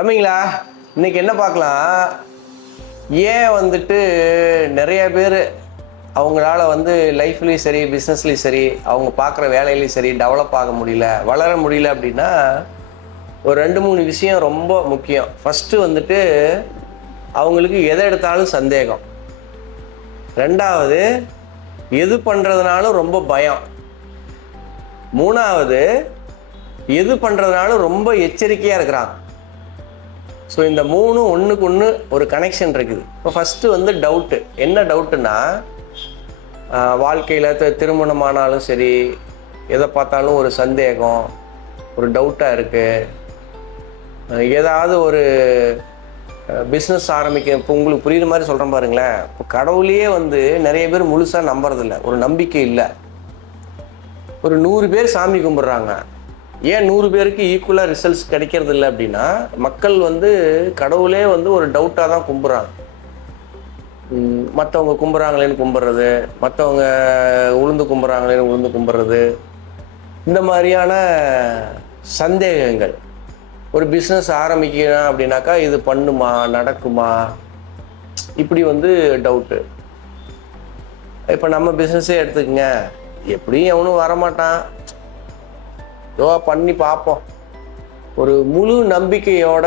தம்பிங்களா, இன்னைக்கு என்ன பார்க்கலாம்? ஏன் வந்துட்டு நிறைய பேர் அவங்களால லைஃப்லேயும் சரி பிஸ்னஸ்லேயும் சரி அவங்க பார்க்குற வேலையிலையும் சரி டெவலப் ஆக முடியல, வளர முடியல அப்படின்னா ஒரு 2-3 விஷயம் ரொம்ப முக்கியம். ஃபஸ்ட்டு அவங்களுக்கு எதை எடுத்தாலும் சந்தேகம். ரெண்டாவது, எது பண்ணுறதுனாலும் ரொம்ப பயம். மூணாவது, எது பண்ணுறதுனாலும் ரொம்ப எச்சரிக்கையாக இருக்கிறாங்க. ஸோ இந்த மூணும் ஒன்றுக்கு ஒன்று ஒரு கனெக்ஷன் இருக்குது. இப்போ ஃபஸ்ட்டு டவுட்டு. என்ன டவுட்டுன்னா, வாழ்க்கையில் திருமணமானாலும் சரி எதை பார்த்தாலும் ஒரு சந்தேகம், ஒரு டவுட்டாக இருக்குது. ஏதாவது ஒரு பிஸ்னஸ் ஆரம்பிக்க, இப்போ உங்களுக்கு புரியுற மாதிரி சொல்கிறேன் பாருங்களேன். இப்போ கடவுளையே நிறைய பேர் முழுசாக நம்புறதில்ல, ஒரு நம்பிக்கை இல்லை. ஒரு 100 பேர் சாமி கும்பிட்றாங்க. ஏன் 100 பேருக்கு ஈக்குவலாக ரிசல்ட்ஸ் கிடைக்கிறது இல்லை அப்படின்னா, மக்கள் கடவுளே ஒரு டவுட்டாக தான் கும்பிட்றாங்க. மற்றவங்க கும்பிட்றாங்களேன்னு கும்பிட்றது, மற்றவங்க உளுந்து கும்பிட்றாங்களேன்னு உளுந்து கும்பிட்றது, இந்த மாதிரியான சந்தேகங்கள். ஒரு பிஸ்னஸ் ஆரம்பிக்கணும் அப்படின்னாக்கா இது பண்ணுமா, நடக்குமா, இப்படி டவுட்டு. இப்போ நம்ம பிஸ்னஸே எடுத்துக்கங்க, எப்படியும் எவனும் வரமாட்டான், பண்ணி பார்ப்போம். ஒரு முழு நம்பிக்கையோட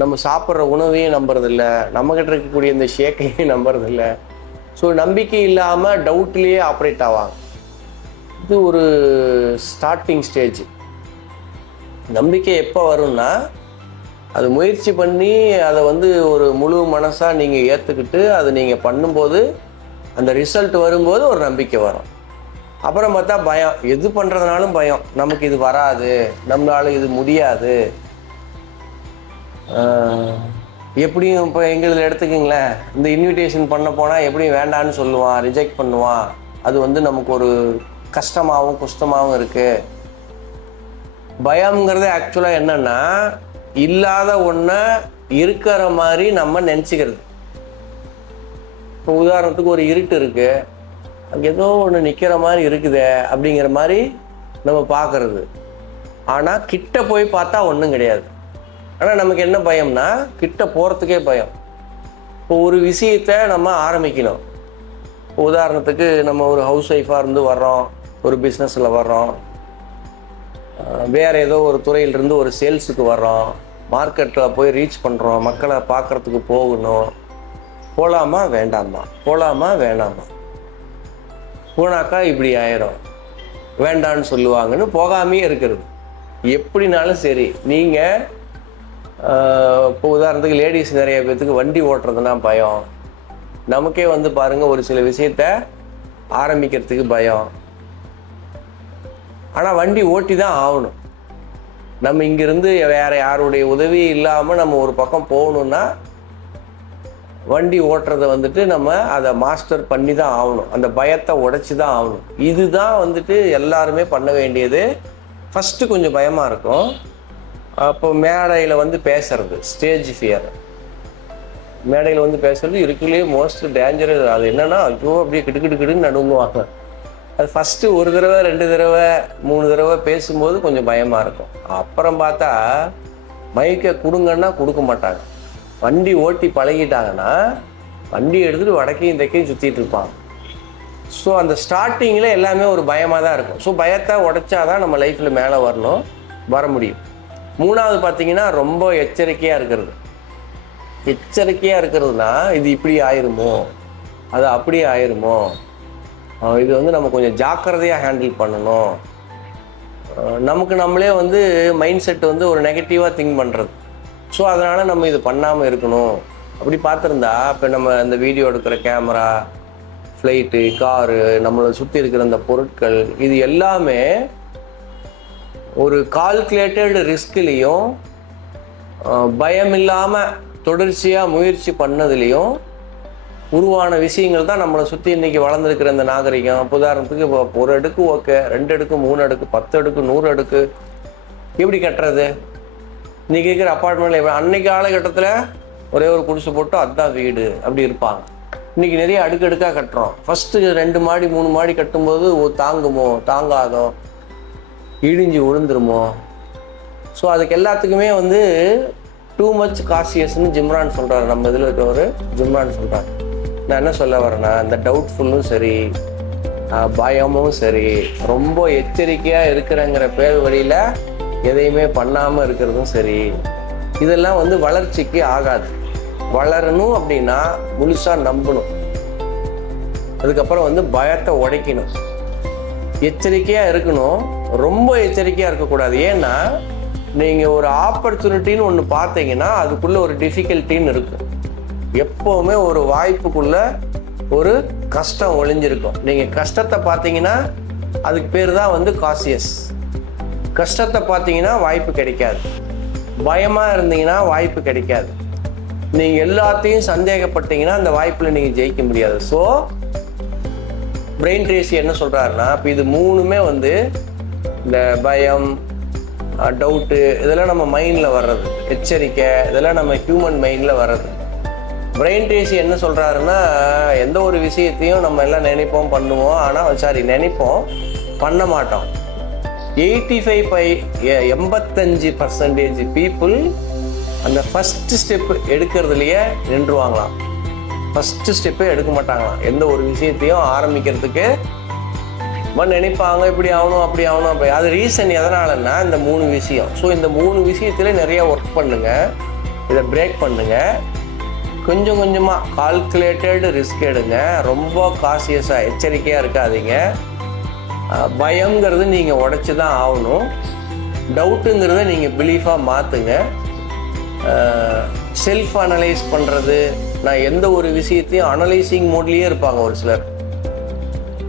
நம்ம சாப்பிட்ற உணவையும் நம்புறதில்ல, நம்மகிட்ட இருக்கக்கூடிய இந்த ஷேக்கையும் நம்புறதில்ல. ஸோ நம்பிக்கை இல்லாமல் டவுட்லேயே ஆப்ரேட் ஆவாங்க. இது ஒரு ஸ்டார்டிங் ஸ்டேஜ். நம்பிக்கை எப்போ வரும்னா, அது முயற்சி பண்ணி அதை ஒரு முழு மனசாக நீங்கள் ஏற்றுக்கிட்டு அதை நீங்கள் பண்ணும்போது அந்த ரிசல்ட் வரும்போது ஒரு நம்பிக்கை வரும். அப்புறம் பார்த்தா பயம். எது பண்ணுறதுனாலும் பயம். நமக்கு இது வராது, நம்மளால இது முடியாது. எப்படியும் இப்போ எங்களுக்கு எடுத்துக்கிங்களேன், இந்த இன்விடேஷன் பண்ண போனால் எப்படியும் வேண்டான்னு சொல்லுவான், ரிஜெக்ட் பண்ணுவான். அது நமக்கு ஒரு கஷ்டமாகவும் குஷ்டமாகவும் இருக்குது. பயம்ங்கிறது ஆக்சுவலாக என்னென்னா, இல்லாத ஒன்றை இருக்கிற மாதிரி நம்ம நினச்சிக்கிறது. இப்போ உதாரணத்துக்கு ஒரு இருட்டு இருக்குது, அங்கே ஏதோ ஒன்று நிற்கிற மாதிரி இருக்குதே அப்படிங்கிற மாதிரி நம்ம பார்க்குறது. ஆனால் கிட்ட போய் பார்த்தா ஒன்றும் கிடையாது. ஆனால் நமக்கு என்ன பயம்னா, கிட்ட போகிறதுக்கே பயம். இப்போ ஒரு விஷயத்தை நம்ம ஆரம்பிக்கணும். இப்போ உதாரணத்துக்கு நம்ம ஒரு ஹவுஸ் ஒய்ஃபாக இருந்து வர்றோம், ஒரு பிஸ்னஸில் வர்றோம், வேறு ஏதோ ஒரு துறையிலிருந்து ஒரு சேல்ஸுக்கு வர்றோம், மார்க்கெட்டில் போய் ரீச் பண்ணுறோம், மக்களை பார்க்குறதுக்கு போகணும். போகலாமா வேண்டாமா, போகலாமா வேண்டாமா, போனாக்கா இப்படி ஆயிரும், வேண்டான்னு சொல்லுவாங்கன்னு போகாமே இருக்கிறது. எப்படினாலும் சரி, நீங்கள் இப்போ உதாரணத்துக்கு லேடிஸ் நிறைய பேர்த்துக்கு வண்டி ஓட்டுறதுனா பயம். நமக்கே பாருங்கள், ஒரு சில விஷயத்த ஆரம்பிக்கிறதுக்கு பயம். ஆனால் வண்டி ஓட்டி தான் ஆகணும். நம்ம இங்கேருந்து வேறு யாருடைய உதவி இல்லாமல் நம்ம ஒரு பக்கம் போகணுன்னா வண்டி ஓட்டுறதை நம்ம அதை மாஸ்டர் பண்ணி தான் ஆகணும். அந்த பயத்தை உடைச்சி தான் ஆகணும். இதுதான் எல்லாருமே பண்ண வேண்டியது. ஃபஸ்ட்டு கொஞ்சம் பயமாக இருக்கும். அப்போ மேடையில் பேசுறது, ஸ்டேஜ் ஃபியர். மேடையில் பேசுறது இருக்குல்லையே மோஸ்ட் டேஞ்சரஸ். அது என்னென்னா, ஐயோ அப்படியே கிடுக்கிடுக்கிடுன்னு நடுங்குவாங்க. அது ஃபஸ்ட்டு 1 தடவை 2 தடவை 3 தடவை பேசும்போது கொஞ்சம் பயமாக இருக்கும். அப்புறம் பார்த்தா மைக்கை கொடுங்கன்னா கொடுக்க மாட்டாங்க. வண்டி ஓட்டி பழகிட்டாங்கன்னா வண்டி எடுத்துகிட்டு வடக்கையும் தெற்கையும் சுற்றிட்டு இருப்பாங்க. ஸோ அந்த ஸ்டார்டிங்கில் எல்லாமே ஒரு பயமாக தான் இருக்கும். ஸோ பயத்தை உடைச்சாதான் நம்ம லைஃப்பில் மேலே வர முடியும். மூணாவது பார்த்தீங்கன்னா, ரொம்ப எச்சரிக்கையாக இருக்கிறது. எச்சரிக்கையாக இருக்கிறதுனா, இது இப்படி ஆயிருமோ, அது அப்படி ஆயிருமோ, இது நம்ம கொஞ்சம் ஜாக்கிரதையாக ஹேண்டில் பண்ணணும். நமக்கு நம்மளே மைண்ட் செட் ஒரு நெகட்டிவாக திங்க் பண்ணுறது. ஸோ அதனால் நம்ம இது பண்ணாமல் இருக்கணும். அப்படி பார்த்துருந்தா, இப்போ நம்ம இந்த வீடியோ எடுக்கிற கேமரா, ஃப்ளைட்டு, காரு, நம்மளை சுற்றி இருக்கிற அந்த பொருட்கள், இது எல்லாமே ஒரு கால்குலேட்டட் ரிஸ்க்லேயும் பயம் இல்லாமல் தொடர்ச்சியாக முயற்சி பண்ணதுலேயும் உருவான விஷயங்கள் தான் நம்மளை சுற்றி இன்றைக்கி வளர்ந்துருக்கிற இந்த நாகரிகம். உதாரணத்துக்கு இப்போ 1 அடுக்கு ஓகே, 2 அடுக்கு, 3 அடுக்கு, 10 அடுக்கு, 100 அடுக்கு எப்படி கட்டுறது? இன்றைக்கி இருக்கிற அப்பார்ட்மெண்ட்டில் அன்றைக்கி காலகட்டத்தில் ஒரே ஒரு குடிசை போட்டு அதுதான் வீடு அப்படி இருப்பாங்க. இன்றைக்கி நிறைய அடுக்கடுக்காக கட்டுறோம். ஃபஸ்ட்டு 2 மாடி 3 மாடி கட்டும்போது தாங்குமோ தாங்காதோ, இடிஞ்சு விழுந்துருமோ, ஸோ அதுக்கு எல்லாத்துக்குமே வந்து டூ மச் காசியஸ்ன்னு ஜிம்ரான் சொல்கிறாரு. நம்ம இதில் இருக்கிறவர் ஜிம்ரான் சொல்கிறார். நான் என்ன சொல்ல வரேன்னா, இந்த டவுட்ஃபுல்லும் சரி, பயமும் சரி, ரொம்ப எச்சரிக்கையாக இருக்கிறங்கிற பேர் வழியில் எதையுமே பண்ணாமல் இருக்கிறதும் சரி, இதெல்லாம் வந்து வளர்ச்சிக்கு ஆகாது. வளரணும் அப்படின்னா முழுசாக நம்பணும். அதுக்கப்புறம் வந்து பயத்தை உடைக்கணும். எச்சரிக்கையாக இருக்கணும், ரொம்ப எச்சரிக்கையாக இருக்கக்கூடாது. ஏன்னா நீங்கள் ஒரு ஆப்பர்ச்சுனிட்டின்னு ஒன்று பார்த்தீங்கன்னா அதுக்குள்ளே ஒரு டிஃபிகல்ட்டின்னு இருக்கும். எப்போவுமே ஒரு வாய்ப்புக்குள்ளே ஒரு கஷ்டம் ஒளிஞ்சிருக்கும். நீங்கள் கஷ்டத்தை பார்த்தீங்கன்னா அதுக்கு பேர் தான் வந்து காசியஸ். கஷ்டத்தை பார்த்தீங்கன்னா வாய்ப்பு கிடைக்காது. பயமாக இருந்தீங்கன்னா வாய்ப்பு கிடைக்காது. நீங்கள் எல்லாத்தையும் சந்தேகப்பட்டீங்கன்னா அந்த வாய்ப்பில் நீங்கள் ஜெயிக்க முடியாது. ஸோ பிரெயின் ட்ரேசி என்ன சொல்கிறாருன்னா, இப்போ இது மூணுமே வந்து இந்த பயம், டவுட்டு, இதெல்லாம் நம்ம மைண்டில் வர்றது, எச்சரிக்கை, இதெல்லாம் நம்ம ஹியூமன் மைண்டில் வர்றது. பிரெயின் ட்ரேசி என்ன சொல்கிறாருன்னா, எந்த ஒரு விஷயத்தையும் நம்ம எல்லாம் நினைப்போம், பண்ணுவோம், ஆனால் நினைப்போம், பண்ண மாட்டோம். 85% பீப்புள் அந்த ஃபஸ்ட்டு ஸ்டெப்பு எடுக்கிறதுலையே நின்றுவாங்களாம். ஃபஸ்ட்டு ஸ்டெப்பே எடுக்க மாட்டாங்களாம். எந்த ஒரு விஷயத்தையும் ஆரம்பிக்கிறதுக்கு நினைப்பாங்க, இப்படி ஆகணும், அப்படி ஆகணும், அப்படி. அது ரீசன் எதனாலன்னா இந்த 3 விஷயம். ஸோ இந்த 3 விஷயத்தில் நிறைய ஒர்க் பண்ணுங்கள், இதை பிரேக் பண்ணுங்கள். கொஞ்சம் கொஞ்சமாக கால்குலேட்டட் ரிஸ்க் எடுங்க. ரொம்ப காசியஸாக எச்சரிக்கையாக இருக்காதீங்க. பயங்கிறது நீங்கள் உடைச்சி தான் ஆகணும். டவுட்டுங்கிறத நீங்கள் பிலீஃபாக மாற்றுங்க. செல்ஃப் அனலைஸ் பண்ணுறது, நான் எந்த ஒரு விஷயத்தையும் அனலைசிங் மோட்லேயே இருப்பாங்க ஒரு சிலர்,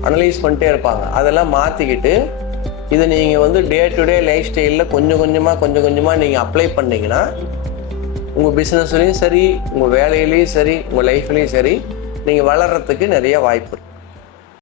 அனலைஸ் பண்ணிட்டே இருப்பாங்க. அதெல்லாம் மாற்றிக்கிட்டு இதை நீங்கள் வந்து டே டு டே லைஃப் ஸ்டைலில் கொஞ்சம் கொஞ்சமாக நீங்கள் அப்ளை பண்ணிங்கன்னா உங்கள் பிஸ்னஸ்லேயும் சரி, உங்கள் வேலையிலையும் சரி, உங்கள் லைஃப்லேயும் சரி, நீங்கள் வளர்கிறதுக்கு நிறைய வாய்ப்பு இருக்குது.